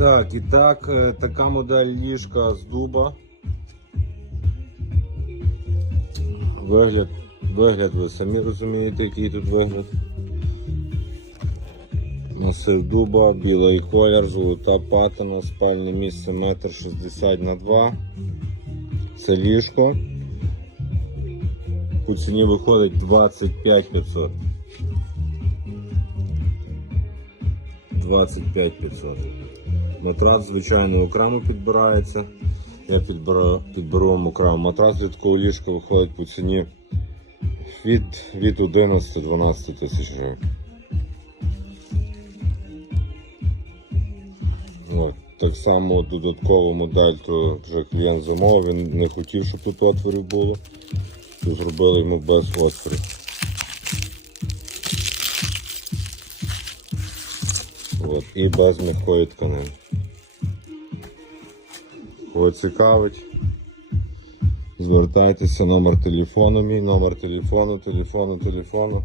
Так, і так, е, така модель ліжка з дуба. Вигляд, вигляд, ви самі розумієте, який тут вигляд. Масив дуба, білий колір, золота патина, спальне місце 1,60 на 2 Це ліжко. По ціні виходить 25 500. 25 500. Матрац, звичайно, окремо підбирається. Я підберу, підберу вам окремо. Матрац від такого ліжка виходить по ціні від, від 11-12 тисяч гривень. От. Так само додаткову модель, то вже клієнт замовив, він не хотів, щоб тут отворів було. То зробили йому без отворів. От, і без м'якої тканини. Кого цікавить, звертайтеся, номер телефону мій, номер телефону, телефону, телефону.